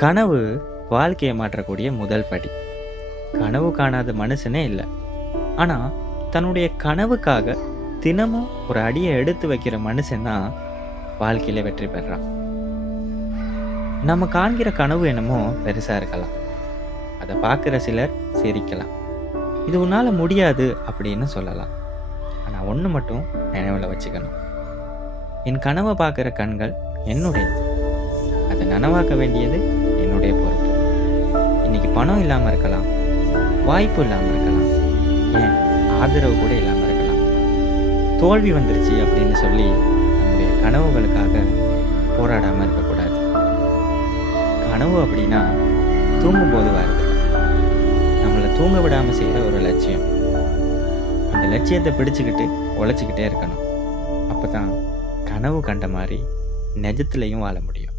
கனவு வாழ்க்கையை மாற்றக்கூடிய முதல் படி. கனவு காணாத மனுஷனே இல்லை. ஆனால் தன்னுடைய கனவுக்காக தினமும் ஒரு அடியை எடுத்து வைக்கிற மனுஷன் தான் வாழ்க்கையில வெற்றி பெறான். நம்ம காண்கிற கனவு என்னமோ பெருசாக இருக்கலாம். அதை பார்க்குற சிலர் சிரிக்கலாம். இது உன்னால் முடியாது அப்படின்னு சொல்லலாம். ஆனால் ஒன்று மட்டும் நினைவில் வச்சுக்கணும். என் கனவை பார்க்குற கண்கள் என்னுடையது. அதை நனவாக்க வேண்டியது என்னுடைய பொறுப்பு. இன்னைக்கு பணம் இல்லாமல் இருக்கலாம், வாய்ப்பு இல்லாமல் இருக்கலாம், ஏன் ஆதரவு கூட இல்லாமல் இருக்கலாம். தோல்வி வந்துருச்சு அப்படின்னு சொல்லி நம்முடைய கனவுகளுக்காக போராடாமல் இருக்கக்கூடாது. கனவு அப்படின்னா தூங்கும்போது வருது. நம்மளை தூங்க விடாமல் செய்கிற ஒரு லட்சியம். அந்த லட்சியத்தை பிடிச்சுக்கிட்டு உழைச்சிக்கிட்டே இருக்கணும். அப்போ தான் கனவு கண்ட மாதிரி நிஜத்துலையும் வாழ முடியும்.